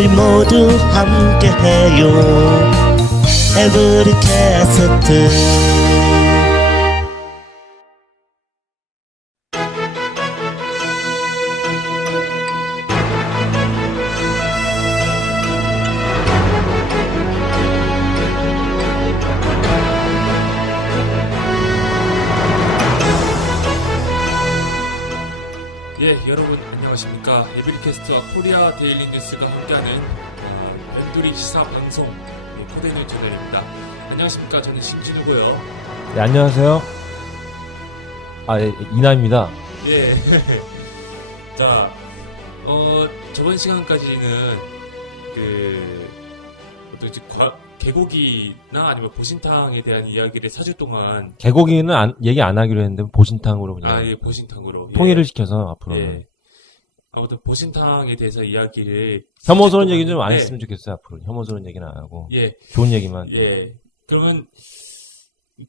우리 모두 함께해요. 에브리캐스트. 예, 여러분 안녕하십니까. 에브리캐스트와 코리아 데일리 뉴스가 함께하는 벤두리 시사 방송 코데뉴 채널입니다. 안녕하십니까. 저는 심진우고요. 네, 안녕하세요. 예, 이나입니다. 예. 자, 저번 시간까지는 개고기나 아니면 보신탕에 대한 이야기를 4주 동안. 개고기는 얘기 안 하기로 했는데 보신탕으로 그냥. 예, 보신탕으로. 통일을 시켜서 앞으로는. 예. 아무튼 보신탕에 대해서 이야기를. 혐오스러운 얘기 좀 안 네. 했으면 좋겠어요, 앞으로. 혐오스러운 얘기는 안 하고. 예. 좋은 얘기만. 예. 그러면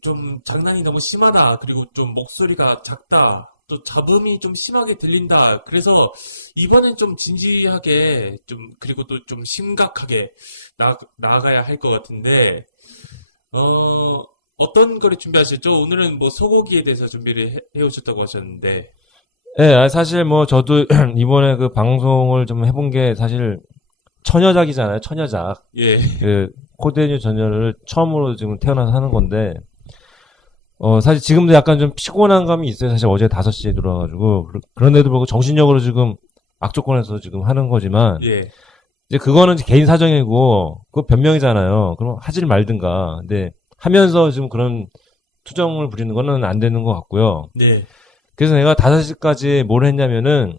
좀 장난이 너무 심하다. 그리고 좀 목소리가 작다. 또 잡음이 좀 심하게 들린다. 그래서 이번엔 좀 진지하게 그리고 또 좀 심각하게 나아가야 할 것 같은데, 어떤 거를 준비하셨죠? 오늘은 뭐 소고기에 대해서 준비를 해오셨다고 하셨는데. 예, 사실 뭐 저도 이번에 그 방송을 좀 해본 게 사실 처녀작이잖아요, 처녀작. 예. 그 코데뉴 전열을 처음으로 지금 태어나서 하는 건데, 사실 지금도 약간 좀 피곤한 감이 있어요. 사실 어제 5시에 들어와가지고. 그런데도 불구하고 정신력으로 지금 악조건에서 지금 하는 거지만, 예. 이제 그거는 이제 개인 사정이고, 그거 변명이잖아요. 그럼 하질 말든가. 근데 하면서 지금 그런 투정을 부리는 거는 안 되는 것 같고요. 네. 그래서 내가 5시까지 뭘 했냐면은,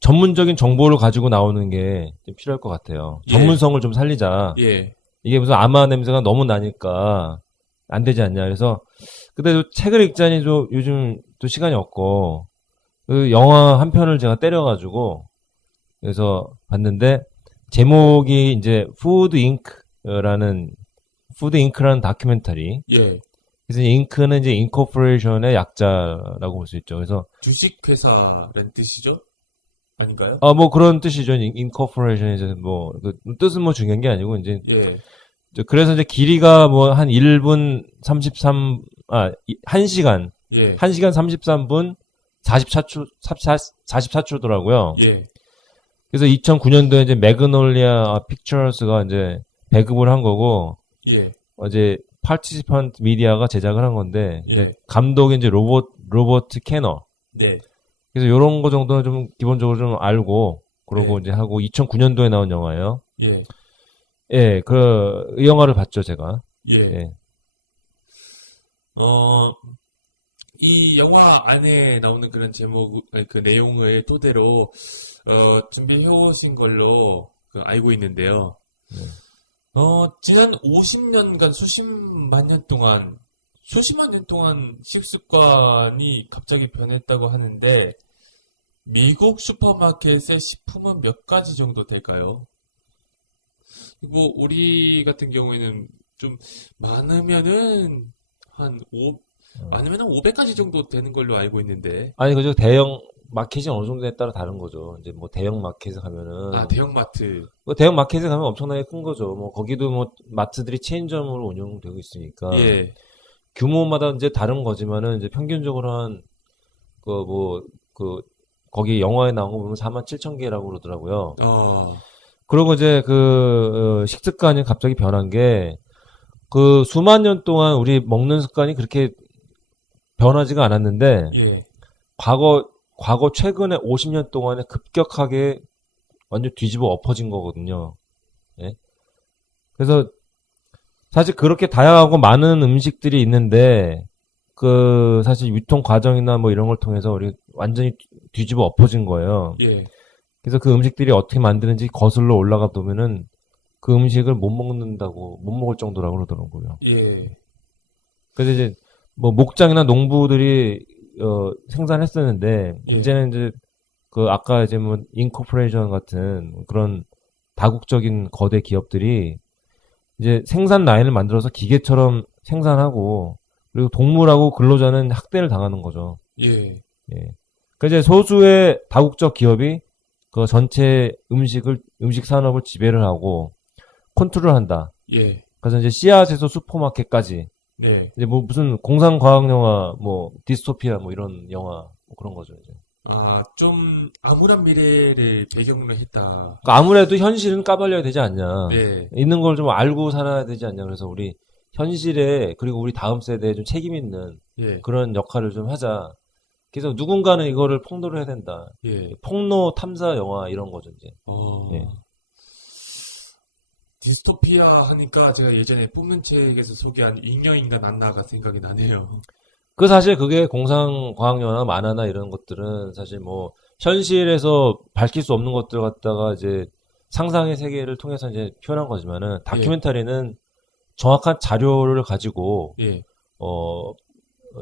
전문적인 정보를 가지고 나오는 게 좀 필요할 것 같아요. 예. 전문성을 좀 살리자. 예. 이게 무슨 아마 냄새가 너무 나니까 안 되지 않냐. 그래서 그때도 책을 읽자니 좀 요즘 또 시간이 없고 그 영화 한 편을 제가 때려가지고 그래서 봤는데 제목이 이제 푸드 잉크라는 다큐멘터리. 예. 그래서 잉크는 이제 인코퍼레이션의 약자라고 볼 수 있죠. 그래서 주식회사라는 뜻이죠? 아닌가요? 뭐 그런 뜻이죠. 인코퍼레이션 이제 뭐 그 뜻은 뭐 중요한 게 아니고 이제 예. 그래서 이제 길이가 뭐 한 1분 1시간. 예. 1시간 33분 44초더라고요. 예. 그래서 2009년도에 이제 매그놀리아 픽처스가 이제 배급을 한 거고, 예. 어제 파티시펀트 미디어가 제작을 한 건데, 예. 이제 감독이 이제 로버트 캐너. 네. 그래서 요런 거 정도는 좀 기본적으로 좀 알고, 그러고 예. 이제 하고 2009년도에 나온 영화예요. 예. 예, 이 영화를 봤죠, 제가. 예. 예. 이 영화 안에 나오는 그런 제목, 그 내용을 토대로, 준비해 오신 걸로 알고 있는데요. 지난 50년간 수십만 년 동안 식습관이 갑자기 변했다고 하는데, 미국 슈퍼마켓의 식품은 몇 가지 정도 될까요? 뭐, 우리 같은 경우에는 좀 많으면은 많으면은 500가지 정도 되는 걸로 알고 있는데. 아니, 그죠. 대형 마켓이 어느 정도에 따라 다른 거죠. 이제 뭐 대형 마켓에 가면은. 대형마트. 대형 마켓에 가면 엄청나게 큰 거죠. 뭐 거기도 뭐 마트들이 체인점으로 운영되고 있으니까. 예. 규모마다 이제 다른 거지만은 이제 평균적으로 거기 영화에 나온 거 보면 47,000개라고 그러더라고요. 그리고 이제 식습관이 갑자기 변한 게 수만 년 동안 우리 먹는 습관이 그렇게 변하지가 않았는데, 예. 과거 최근에 50년 동안에 급격하게 완전 뒤집어 엎어진 거거든요. 예? 그래서 사실 그렇게 다양하고 많은 음식들이 있는데, 사실 유통 과정이나 뭐 이런 걸 통해서 우리 완전히 뒤집어 엎어진 거예요. 예. 그래서 그 음식들이 어떻게 만드는지 거슬러 올라가 보면은 그 음식을 못 먹을 정도라고 그러더라고요. 예. 그래서 이제 뭐 목장이나 농부들이 생산했었는데, 예. 이제는 이제 아까 이제 뭐 인코퍼레이션 같은 그런 다국적인 거대 기업들이 이제 생산 라인을 만들어서 기계처럼 생산하고, 그리고 동물하고 근로자는 학대를 당하는 거죠. 예. 예. 그 이제 소수의 다국적 기업이 그 전체 음식 산업을 지배를 하고 컨트롤한다. 예, 그래서 이제 씨앗에서 슈퍼마켓까지 네. 이제 뭐 무슨 공상과학 영화, 뭐 디스토피아 뭐 이런 영화 뭐 그런 거죠 이제. 아, 좀 암울한 미래를 배경으로 했다. 그러니까 아무래도 현실은 까발려야 되지 않냐. 네, 있는 걸 좀 알고 살아야 되지 않냐. 그래서 우리 현실에 그리고 우리 다음 세대에 좀 책임 있는 예, 그런 역할을 좀 하자. 그래서 누군가는 이거를 폭로를 해야 된다. 예. 폭로 탐사 영화 이런 거죠 이제. 어, 예. 디스토피아 하니까 제가 예전에 뽑는 책에서 소개한 잉여인간 안나가 생각이 나네요. 그 사실 그게 공상과학영화나 만화나 이런 것들은 사실 뭐 현실에서 밝힐 수 없는 것들 갖다가 이제 상상의 세계를 통해서 이제 표현한 거지만은 다큐멘터리는 정확한 자료를 가지고 예,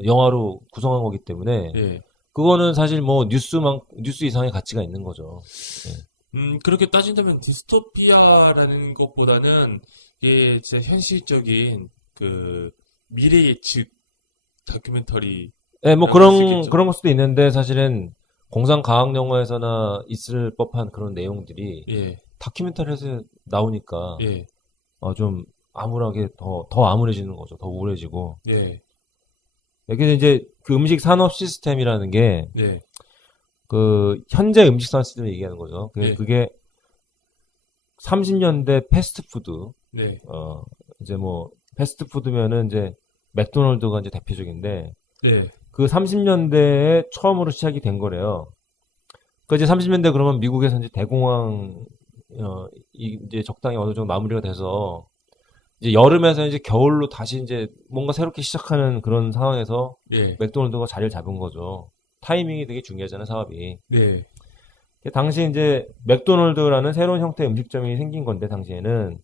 영화로 구성한 거기 때문에 예. 그거는 사실 뭐 뉴스 이상의 가치가 있는 거죠. 그렇게 따진다면 디스토피아라는 것보다는 이게 진짜 현실적인 그 미래 예측 다큐멘터리. 예, 뭐 그럴 수 있겠죠. 그런 걸 수도 있는데 사실은 공상과학 영화에서나 있을 법한 그런 내용들이 예, 다큐멘터리에서 나오니까 예, 좀 암울하게 더 암울해지는 거죠. 더 우울해지고. 예, 여기서 이제 그 음식 산업 시스템이라는 게 네, 그 현재 음식 산업 시스템을 얘기하는 거죠. 네. 그게 30년대 패스트푸드 네, 이제 뭐 패스트푸드면은 이제 맥도날드가 이제 대표적인데 네, 그 30년대에 처음으로 시작이 된 거래요. 그 이제 30년대 그러면 미국에서 이제 대공황 이제 적당히 어느 정도 마무리가 돼서 이제 여름에서 이제 겨울로 다시 이제 뭔가 새롭게 시작하는 그런 상황에서 예, 맥도날드가 자리를 잡은 거죠. 타이밍이 되게 중요하잖아요, 사업이. 네, 당시 이제 맥도날드라는 새로운 형태의 음식점이 생긴 건데 당시에는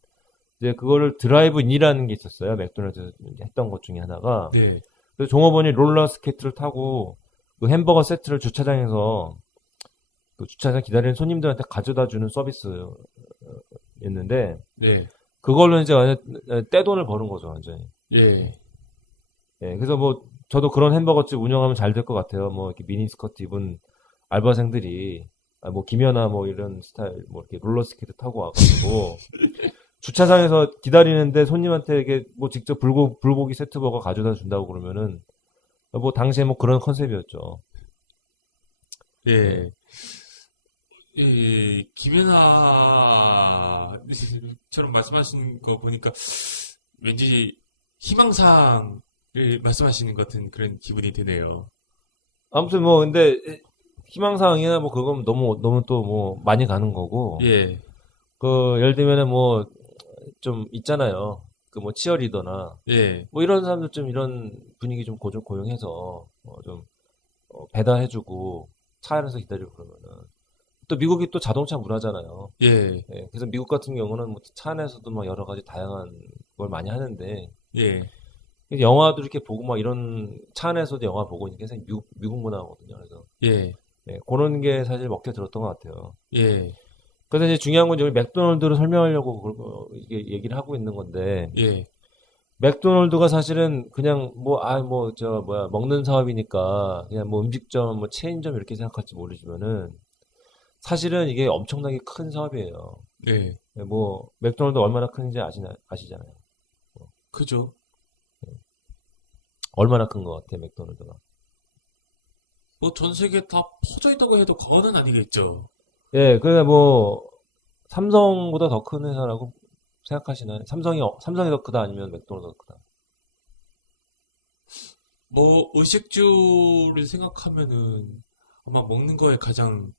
이제 그거를 드라이브인이라는 게 있었어요. 맥도날드 했던 것 중에 하나가. 네, 그래서 종업원이 롤러 스케이트를 타고 그 햄버거 세트를 주차장에서 그 주차장 기다리는 손님들한테 가져다 주는 서비스였는데 네, 그걸로 이제 완전 떼돈을 버는 거죠, 완전히. 예, 예, 그래서 뭐 저도 그런 햄버거집 운영하면 잘 될 것 같아요. 뭐 이렇게 미니스커트 입은 알바생들이 뭐 김연아 뭐 이런 스타일 뭐 이렇게 롤러스케이트 타고 와가지고 주차장에서 기다리는데 손님한테 이게 뭐 직접 불고기 세트버거 가져다 준다고 그러면은 뭐 당시에 뭐 그런 컨셉이었죠. 예. 김연아처럼 말씀하신 거 보니까 왠지 희망사항을 말씀하시는 것 같은 그런 기분이 드네요. 아무튼 뭐 근데 희망사항이나 뭐 그건 너무 또 뭐 많이 가는 거고 예, 그 예를 들면은 뭐 좀 있잖아요. 그 뭐 치어리더나 예, 뭐 이런 사람들 좀 이런 분위기 좀 고용해서 좀 배달해주고 차 안에서 기다리고 그러면은 또 미국이 또 자동차 문화잖아요. 예, 예, 그래서 미국 같은 경우는 뭐 차 안에서도 막 여러 가지 다양한 걸 많이 하는데 예, 영화도 이렇게 보고 막 이런 차 안에서도 영화 보고 이게 사실 미국 문화거든요. 그래서 예, 예, 그런 게 사실 먹혀 들었던 것 같아요. 예, 그래서 이제 중요한 건 여기 맥도날드를 설명하려고 이게 얘기를 하고 있는 건데 예, 맥도날드가 사실은 그냥 먹는 사업이니까 그냥 뭐 음식점 뭐 체인점 이렇게 생각할지 모르지만은 사실은 이게 엄청나게 큰 사업이에요. 예, 뭐 맥도날드 얼마나 큰지 아시잖아요. 그죠? 얼마나 큰 것 같아 맥도날드가. 뭐 전 세계 다 퍼져 있다고 해도 과언은 아니겠죠. 예, 그래 뭐 삼성보다 더 큰 회사라고 생각하시나요? 삼성이 더 크다 아니면 맥도날드가 더 크다? 뭐 의식주를 생각하면은 아마 먹는 거에 가장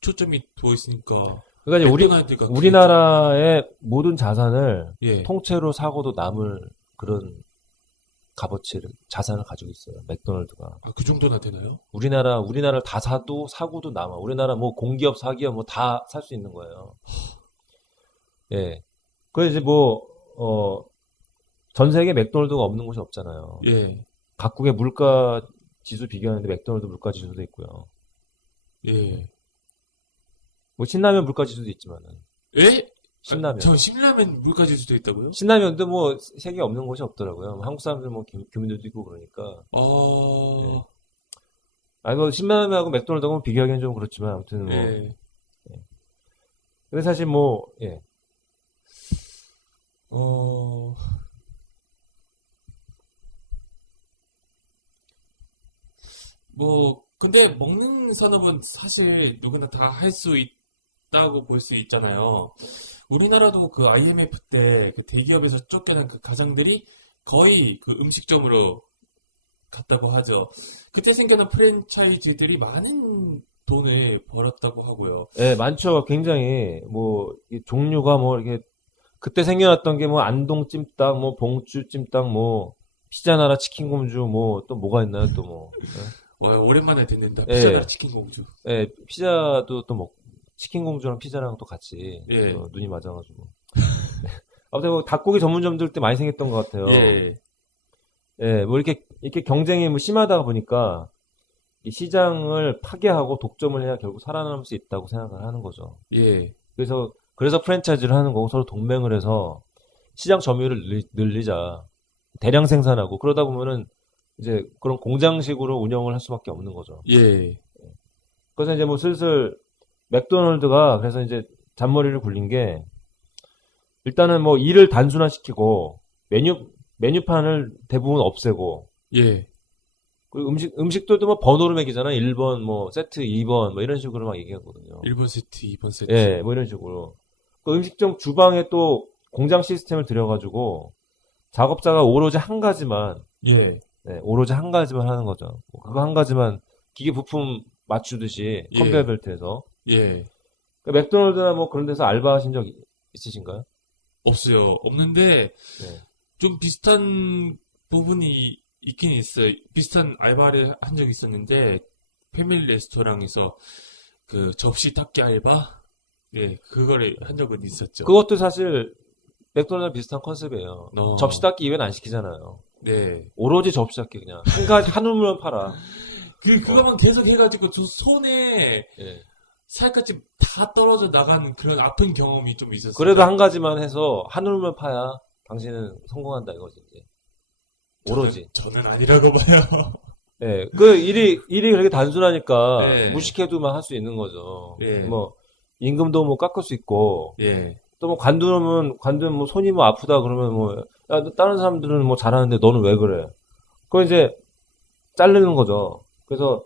초점이 두어 있으니까 그러니까 이제 맥도날드가 우리나라의 모든 자산을 예, 통째로 사고도 남을 그런 자산을 가지고 있어요. 맥도날드가. 아, 그 정도나 되나요? 우리나라를 다 사고도 남아. 우리나라 뭐 공기업, 사기업 뭐 다 살 수 있는 거예요. 예. 그래서 이제 전 세계 맥도날드가 없는 곳이 없잖아요. 예, 각국의 물가 지수 비교하는데 맥도날드 물가 지수도 있고요. 예, 뭐 신라면 물가 지수도 있지만은. 예? 신라면. 저 신라면 물가질 수도 있다고요? 신라면도 뭐 세계에 없는 곳이 없더라고요. 뭐 한국 사람들 뭐 교민들도 있고 그러니까. 예. 뭐 신라면하고 맥도날드하고 비교하기는 좀 그렇지만 아무튼 뭐 예, 근데 사실 뭐, 예. 어, 뭐, 근데 먹는 산업은 사실 누구나 다 할 수 있다고 볼 수 있잖아요. 우리나라도 그 IMF 때 그 대기업에서 쫓겨난 그 가장들이 거의 그 음식점으로 갔다고 하죠. 그때 생겨난 프랜차이즈들이 많은 돈을 벌었다고 하고요. 예, 많죠. 굉장히, 뭐, 이 종류가 뭐, 이렇게, 그때 생겨났던 게 뭐, 안동찜닭, 뭐, 봉추찜닭, 뭐, 피자나라 치킨공주, 뭐, 또 뭐가 있나요, 또 뭐. 와, 오랜만에 듣는다. 예, 피자나 치킨 공주. 예, 피자도 또 먹, 치킨공주랑 피자랑 또 같이, 예, 눈이 맞아가지고. 아무튼 뭐, 닭고기 전문점들 때 많이 생겼던 것 같아요. 예, 예, 뭐, 이렇게 경쟁이 뭐 심하다 보니까, 이 시장을 파괴하고 독점을 해야 결국 살아남을 수 있다고 생각을 하는 거죠. 예, 그래서 프랜차이즈를 하는 거고 서로 동맹을 해서 시장 점유율을 늘리자. 대량 생산하고 그러다 보면은 이제 그런 공장식으로 운영을 할 수밖에 없는 거죠. 예, 그래서 이제 뭐 슬슬 맥도날드가 그래서 이제 잔머리를 굴린 게 일단은 뭐 일을 단순화시키고 메뉴판을 대부분 없애고 예, 그리고 음식들도 뭐 번호로 매기잖아. 1번 뭐 세트 2번 뭐 이런 식으로 막 얘기하거든요. 1번 세트, 2번 세트. 예, 뭐 이런 식으로. 그 음식점 주방에 또 공장 시스템을 들여가지고 작업자가 오로지 한 가지만, 예, 네, 오로지 한 가지만 하는 거죠. 그거 한 가지만 기계 부품 맞추듯이 예. 컨베이어 벨트에서. 예. 그 맥도날드나 뭐 그런 데서 알바하신 적 있으신가요? 없어요. 없는데, 네. 좀 비슷한 부분이 있긴 있어요. 비슷한 알바를 한 적이 있었는데, 패밀리 레스토랑에서 그 접시 닦기 알바? 예, 그거를 한 적은 있었죠. 그것도 사실 맥도날드 비슷한 컨셉이에요. 어, 접시 닦기 이외는 안 시키잖아요. 네. 오로지 접시 닦기 그냥 한 가지 한 우물만 팔아. 그거만 계속 해가지고 저 손에 예. 살갗이 다 떨어져 나간 그런 아픈 경험이 좀 있었어요. 그래도 한 가지만 해서 한 우물만 파야 당신은 성공한다 이거지 이제. 오로지. 저는 아니라고 봐요. 예, 그 일이 그렇게 단순하니까 네. 무식해도만 할 수 있는 거죠. 예. 뭐 임금도 뭐 깎을 수 있고 예. 또 뭐 관두면 뭐 손이 뭐 아프다 그러면 뭐 야, 다른 사람들은 뭐 잘하는데 너는 왜 그래? 그거 이제 자르는 거죠. 그래서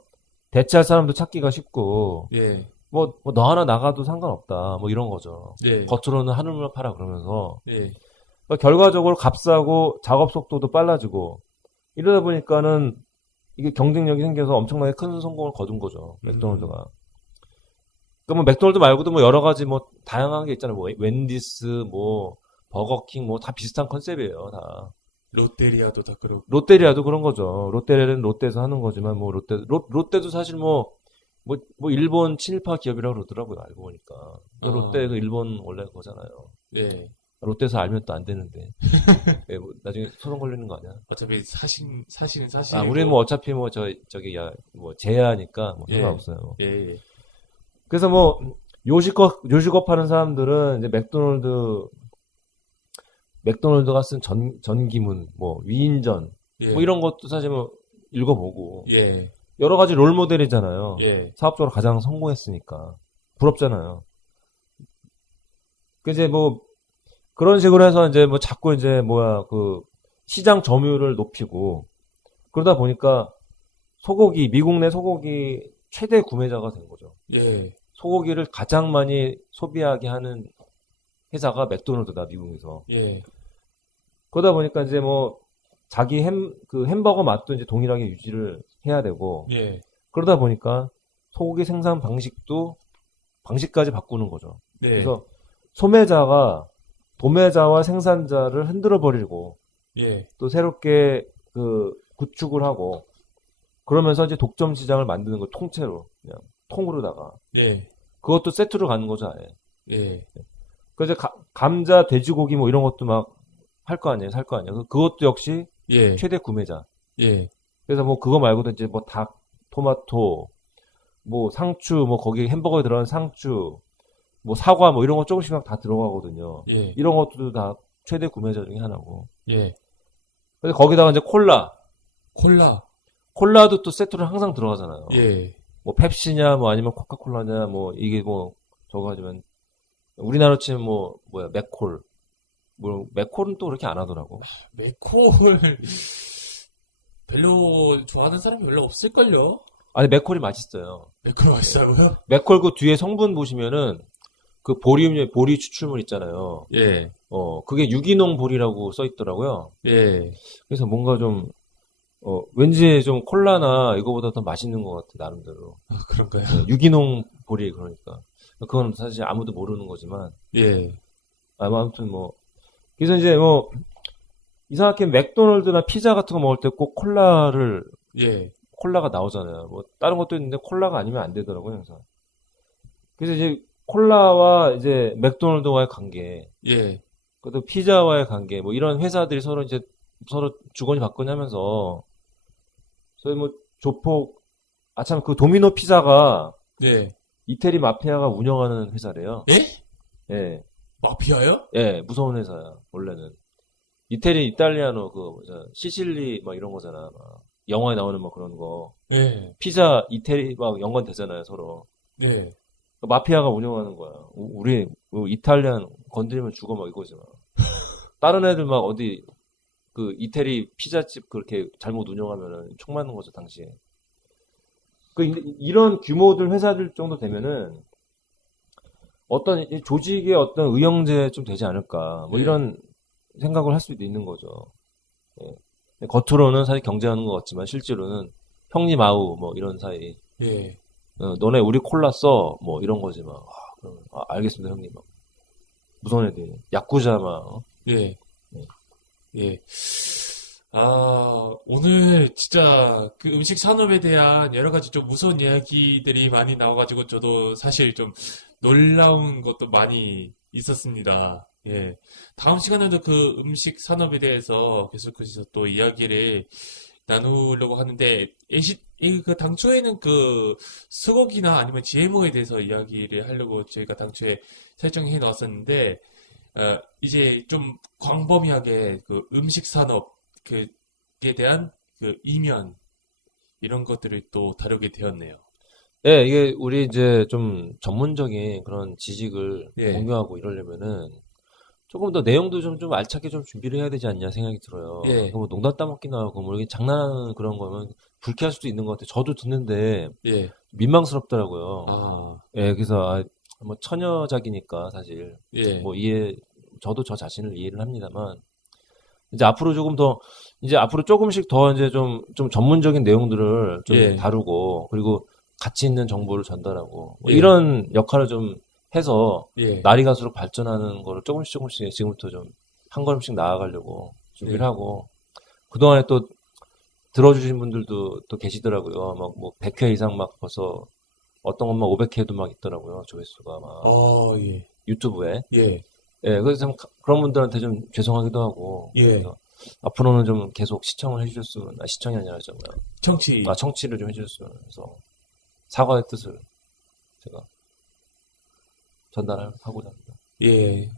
대체할 사람도 찾기가 쉽고 예. 뭐 너 하나 나가도 상관없다 뭐 이런 거죠. 예. 겉으로는 하늘만 팔아 그러면서 예. 그러니까 결과적으로 값싸고 작업 속도도 빨라지고 이러다 보니까는 이게 경쟁력이 생겨서 엄청나게 큰 성공을 거둔 거죠. 맥도날드가. 그러니까 뭐 맥도날드 말고도 뭐 여러 가지 뭐 다양한 게 있잖아요. 뭐 웬디스, 뭐 버거킹 뭐 다 비슷한 컨셉이에요. 다. 롯데리아도 다 그렇고. 롯데리아도 그런 거죠. 롯데리아는 롯데에서 하는 거지만 뭐 롯데도 사실 뭐 일본 친일파 기업이라고 그러더라고요. 알고 보니까. 롯데도 일본 원래 그거잖아요. 네. 롯데에서 알면 또 안 되는데. 예, 뭐 나중에 소송 걸리는 거 아니야? 어차피 사실은 사실이고. 아, 우리는 뭐 어차피 뭐 저기 뭐 제야니까 뭐 예. 상관없어요. 예. 예. 그래서 뭐 요식업 하는 사람들은 이제 맥도날드가 쓴 전기문, 뭐 위인전, 예. 뭐 이런 것도 사실 뭐 읽어보고 예. 여러 가지 롤 모델이잖아요. 예. 사업적으로 가장 성공했으니까 부럽잖아요. 그 이제 뭐 그런 식으로 해서 이제 뭐 자꾸 이제 그 시장 점유율을 높이고 그러다 보니까 미국 내 소고기 최대 구매자가 된 거죠. 예. 소고기를 가장 많이 소비하게 하는 회사가 맥도날드다, 미국에서. 예. 그러다 보니까 이제 뭐 자기 햄버거 맛도 이제 동일하게 유지를 해야 되고 예. 그러다 보니까 소고기 생산 방식까지 바꾸는 거죠. 네. 그래서 소매자가 도매자와 생산자를 흔들어 버리고 예. 또 새롭게 구축을 하고 그러면서 이제 독점 시장을 만드는 거 통째로 그냥 통으로다가 예. 그것도 세트로 가는 거죠, 아예. 예. 그래서 감자, 돼지고기 뭐 이런 것도 막 할 거 아니에요, 살 거 아니에요. 그것도 역시 예. 최대 구매자. 예. 그래서 뭐 그거 말고도 이제 뭐 닭, 토마토, 뭐 상추, 뭐 거기 햄버거에 들어가는 상추, 뭐 사과 뭐 이런 거 조금씩 막 다 들어가거든요. 예. 이런 것도 다 최대 구매자 중에 하나고. 예. 그래서 거기다가 이제 콜라. 콜라도 또 세트로 항상 들어가잖아요. 예. 뭐 펩시냐, 뭐 아니면 코카콜라냐, 뭐 이게 뭐 저거 하지만 우리나라로 치면 맥콜. 맥콜은 또 그렇게 안 하더라고. 맥콜 별로 좋아하는 사람이 별로 없을걸요? 아니, 맥콜이 맛있어요. 맥콜 맛있다고요? 맥콜 그 뒤에 성분 보시면은 그 보리 추출물 있잖아요. 예, 그게 유기농 보리라고 써 있더라고요. 예. 그래서 뭔가 좀, 왠지 좀 콜라나 이거보다 더 맛있는 것 같아, 나름대로. 아, 그런가요? 네, 유기농 보리, 그러니까. 그건 사실 아무도 모르는 거지만. 예, 아무튼 그래서 이제 이상하게 맥도날드나 피자 같은 거 먹을 때 꼭 예, 콜라가 나오잖아요. 다른 것도 있는데 콜라가 아니면 안 되더라고요, 항상. 그래서 이제 콜라와 이제 맥도날드와의 관계, 예, 또 피자와의 관계, 이런 회사들이 서로 주거니 받거니 하면서, 저희 조폭, 참, 그 도미노 피자가 예. 이태리 마피아가 운영하는 회사래요. 예? 예, 마피아요? 예, 무서운 회사야, 원래는. 이탈리아노, 시실리, 이런 거잖아. 영화에 나오는 그런 거. 예, 피자, 이태리, 연관되잖아요, 서로. 예. 마피아가 운영하는 거야. 우리, 이탈리안 건드리면 죽어, 이거지, 다른 애들 어디, 이태리 피자집 그렇게 잘못 운영하면은 총 맞는 거죠, 당시에. 이런 규모들 회사들 정도 되면은 어떤 이 조직의 어떤 의형제 좀 되지 않을까. 네. 이런 생각을 할 수도 있는 거죠. 예. 겉으로는 사실 경쟁하는 것 같지만 실제로는 형님 아우 이런 사이. 예, 너네 우리 콜라 써 이런 거지 그러면 알겠습니다 형님 무서운 애들 야쿠자 예, 네. 예. 아, 오늘 진짜 그 음식 산업에 대한 여러 가지 좀 무서운 이야기들이 많이 나와가지고 저도 사실 좀 놀라운 것도 많이 있었습니다. 예. 다음 시간에도 그 음식 산업에 대해서 계속해서 또 이야기를 나누려고 하는데, 그 당초에는 그 수곡이나 아니면 GMO에 대해서 이야기를 하려고 저희가 당초에 설정해 놓았었는데, 이제 좀 광범위하게 그 음식 산업, 그에 대한 그 이면, 이런 것들을 또 다루게 되었네요. 예, 이게 우리 이제 좀 전문적인 그런 지식을 예. 공유하고 이러려면은 조금 더 내용도 좀 알차게 좀 준비를 해야 되지 않냐 생각이 들어요. 예. 농담 따먹기나 하고 이렇게 장난하는 그런 거면 불쾌할 수도 있는 것 같아요. 저도 듣는데 예. 민망스럽더라고요. 아, 예, 그래서 처녀작이니까 사실 예. 저도 저 자신을 이해를 합니다만 이제 앞으로 조금씩 더 이제 좀 전문적인 내용들을 좀 예. 다루고 그리고 가치 있는 정보를 전달하고 예. 이런 역할을 좀 해서 예. 날이 갈수록 발전하는 거를 조금씩 지금부터 좀 한 걸음씩 나아가려고 준비를 예. 하고 그동안에 또 들어주신 분들도 또 계시더라고요. 100회 이상 벌써 어떤 것만 500회도 있더라고요. 조회수가 예. 유튜브에. 예. 예, 그래서 참 그런 분들한테 좀 죄송하기도 하고. 예. 그래서 앞으로는 좀 계속 시청을 해주셨으면, 시청이 아니라 청취를 좀 해주셨으면 해서 사과의 뜻을 제가 전달하고자 합니다. 예.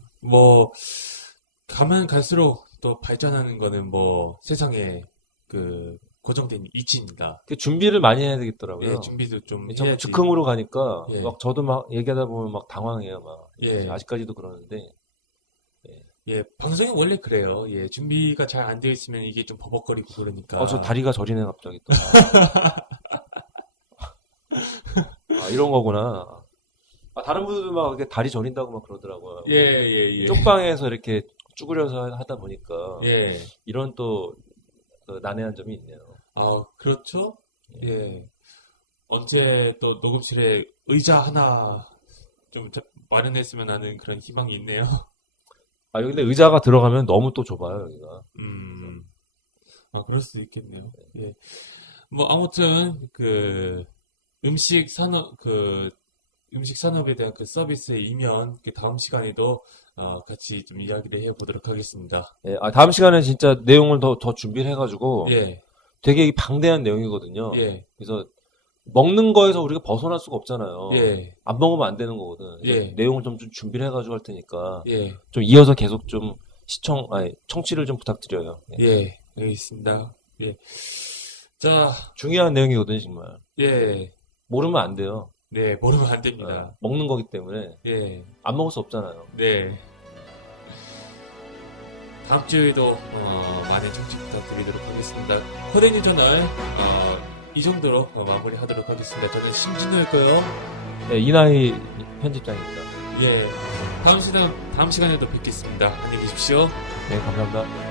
가면 갈수록 또 발전하는 거는 세상에 그 고정된 이치입니다. 준비를 많이 해야 되겠더라고요. 예, 준비도 좀 좀 해야지. 즉흥으로 가니까 예. 저도 얘기하다 보면 당황해요. 예. 아직까지도 그러는데. 예, 방송이 원래 그래요. 예, 준비가 잘 안 되어 있으면 이게 좀 버벅거리고 그러니까. 저 다리가 저리네 갑자기 또. 이런 거구나. 다른 분들도 이렇게 다리 저린다고 그러더라고요. 예. 쪽방에서 이렇게 쭈그려서 하다 보니까 예. 이런 또 난해한 점이 있네요. 아, 그렇죠? 예. 언제 또 녹음실에 의자 하나 좀 마련했으면 하는 그런 희망이 있네요. 근데 의자가 들어가면 너무 또 좁아요, 여기가. 그럴 수도 있겠네요. 예. 아무튼, 음식 산업에 대한 그 서비스의 이면, 다음 시간에도, 같이 좀 이야기를 해보도록 하겠습니다. 예, 다음 시간에 진짜 내용을 더 준비를 해가지고. 예. 되게 방대한 내용이거든요. 예. 그래서 먹는 거에서 우리가 벗어날 수가 없잖아요. 예. 안 먹으면 안 되는 거거든. 예. 내용을 좀 준비를 해가지고 할 테니까. 예. 좀 이어서 계속 좀 청취를 좀 부탁드려요. 예. 알겠습니다. 예. 자. 중요한 내용이거든요, 정말. 예. 모르면 안 돼요. 네, 모르면 안 됩니다. 먹는 거기 때문에 예, 안 먹을 수 없잖아요. 네. 다음 주에도 많은 청취 부탁드리도록 하겠습니다. 코데니 저널 이 정도로 마무리하도록 하겠습니다. 저는 심진우였고요. 네, 이나희 편집장입니다. 예, 다음 시간에도 뵙겠습니다. 안녕히 계십시오. 네, 감사합니다.